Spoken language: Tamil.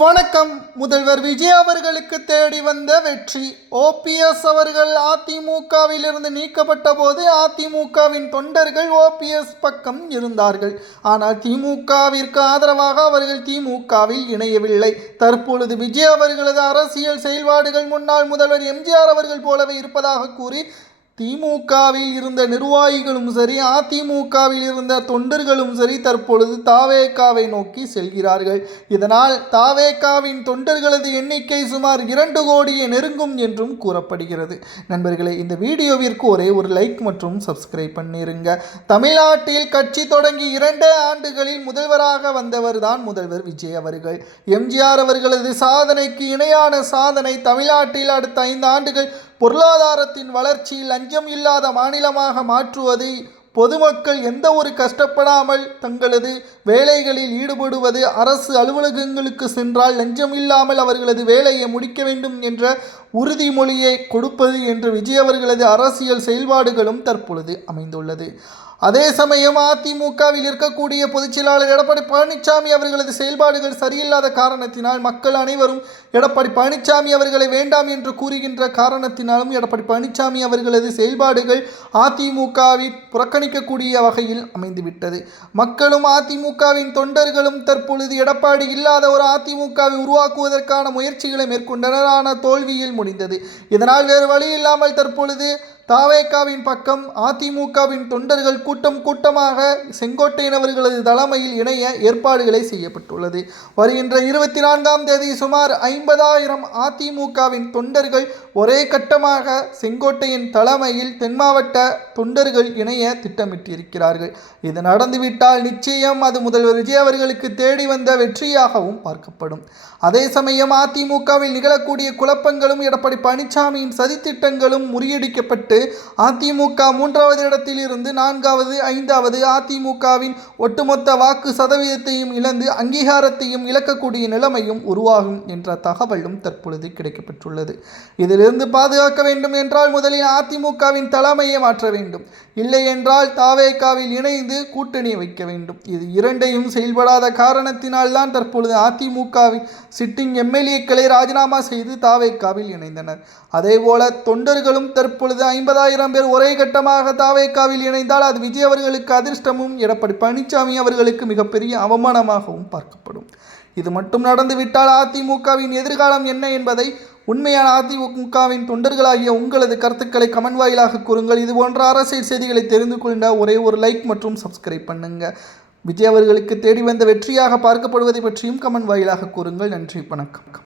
வணக்கம். முதல்வர் விஜய் அவர்களுக்கு தேடி வந்த வெற்றி. ஓபிஎஸ் அவர்கள் அதிமுகவில் இருந்து நீக்கப்பட்ட போது அதிமுகவின் தொண்டர்கள் ஓபிஎஸ் பக்கம் இருந்தார்கள். ஆனால் திமுகவிற்கு ஆதரவாக அவர்கள் திமுகவில் இணையவில்லை. தற்பொழுது விஜய் அவர்களது அரசியல் செயல்பாடுகள் முன்னாள் முதல்வர் எம்ஜிஆர் அவர்கள் போலவே இருப்பதாக கூறி திமுகவில் இருந்த நிர்வாகிகளும் சரி, அதிமுகவில் இருந்த தொண்டர்களும் சரி, தற்பொழுது தாவேகாவை நோக்கி செல்கிறார்கள். இதனால் தாவேகாவின் தொண்டர்களது எண்ணிக்கை சுமார் 2 கோடியை நெருங்கும் என்றும் கூறப்படுகிறது. நண்பர்களே, இந்த வீடியோவிற்கு ஒரே ஒரு லைக் மற்றும் சப்ஸ்கிரைப் பண்ணிருங்க. தமிழ்நாட்டில் கட்சி தொடங்கி 2 ஆண்டுகளில் முதல்வராக வந்தவர் தான் முதல்வர் விஜய் அவர்கள். எம்ஜிஆர் அவர்களது சாதனைக்கு இணையான சாதனை. தமிழ்நாட்டில் அடுத்த 5 ஆண்டுகள் பொருளாதாரத்தின் வளர்ச்சி, லஞ்சம் இல்லாத மாநிலமாக மாற்றுவது, பொதுமக்கள் எந்த ஒரு கஷ்டப்படாமல் தங்களது வேலைகளில் ஈடுபடுவது, அரசு அலுவலகங்களுக்கு சென்றால் லஞ்சம் இல்லாமல் அவர்களது வேலையை முடிக்க வேண்டும் என்ற உறுதிமொழியை கொடுப்பது என்று விஜய் அவர்களது அரசியல் செயல்பாடுகளும் தற்பொழுது அமைந்துள்ளது. அதே சமயம் அதிமுகவில் இருக்கக்கூடிய பொதுச்செயலாளர் எடப்பாடி பழனிசாமி அவர்களது செயல்பாடுகள் சரியில்லாத காரணத்தினால் மக்கள் அனைவரும் எடப்பாடி பழனிசாமி அவர்களை வேண்டாம் என்று கூறுகின்ற காரணத்தினாலும் எடப்பாடி பழனிசாமி அவர்களது செயல்பாடுகள் அதிமுகவில் புறக்கணிக்கக்கூடிய வகையில் அமைந்துவிட்டது. மக்களும் அதிமுகவின் தொண்டர்களும் தற்பொழுது எடப்பாடி இல்லாத ஒரு அதிமுகவை உருவாக்குவதற்கான முயற்சிகளை மேற்கொண்டனர். ஆனால் தோல்வியில் முடிந்தது. இதனால் வேறு வழி இல்லாமல் தற்பொழுது தாவேகாவின் பக்கம் அதிமுகவின் தொண்டர்கள் கூட்டமாக செங்கோட்டையன் அவர்களது தலைமையில் இணைய ஏற்பாடுகளை செய்யப்பட்டுள்ளது. வருகின்ற 24ஆம் தேதி சுமார் 50,000 அதிமுகவின் தொண்டர்கள் ஒரே கட்டமாக செங்கோட்டையன் தலைமையில் தென் மாவட்ட தொண்டர்கள் இணைய திட்டமிட்டிருக்கிறார்கள். இது நடந்துவிட்டால் நிச்சயம் அது முதல்வர் விஜய் அவர்களுக்கு தேடி வந்த வெற்றியாகவும் பார்க்கப்படும். அதே சமயம் அதிமுகவில் நிகழக்கூடிய குழப்பங்களும் எடப்பாடி பழனிசாமியின் சதித்திட்டங்களும் முறியடிக்கப்பட்டு அதிமுக 3வது இடத்தில் இருந்து 4வது 5வது, அதிமுகவின் ஒட்டுமொத்த வாக்கு சதவீதத்தையும் இழந்து அங்கீகாரத்தையும் இழக்கக்கூடிய நிலைமையும் உருவாகும் என்ற தகவலும் தற்பொழுது கிடைக்கப்பெற்றுள்ளது. இதிலிருந்து பாதுகாக்க வேண்டும் என்றால் முதலில் அதிமுகவின் தலைமையை மாற்ற வேண்டும். இல்லை என்றால் தாவேகாவில் இணைந்து கூட்டணி வைக்க வேண்டும். இது இரண்டையும் செயல்படாத காரணத்தினால் தான் தற்பொழுது அதிமுகவின் சிட்டிங் எம்எல்ஏக்களை ராஜினாமா செய்து தாவேகாவில் இணைந்தனர். அதேபோல தொண்டர்களும் தற்பொழுது 50,000 பேர் ஒரே கட்டமாக தாவேகாவில் இணைந்தால் அது விஜய் அவர்களுக்கு அதிர்ஷ்டமும் எடப்பாடி பழனிசாமி அவர்களுக்கு மிகப்பெரிய அவமானமாகவும் பார்க்கப்படும். இது மட்டும் நடந்துவிட்டால் அதிமுகவின் எதிர்காலம் என்ன என்பதை உண்மையான அதிமுகவின் தொண்டர்களாகிய உங்களது கருத்துக்களை கமெண்ட் வாயிலாக கூறுங்கள். இது போன்ற அரசியல் செய்திகளை தெரிந்து கொண்ட ஒரே ஒரு லைக் மற்றும் சப்ஸ்கிரைப் பண்ணுங்க. விஜய் அவர்களுக்கு தேடி வந்த வெற்றியாக பார்க்கப்படுவதை பற்றியும் கமெண்ட் வாயிலாக கூறுங்கள். நன்றி, வணக்கம்.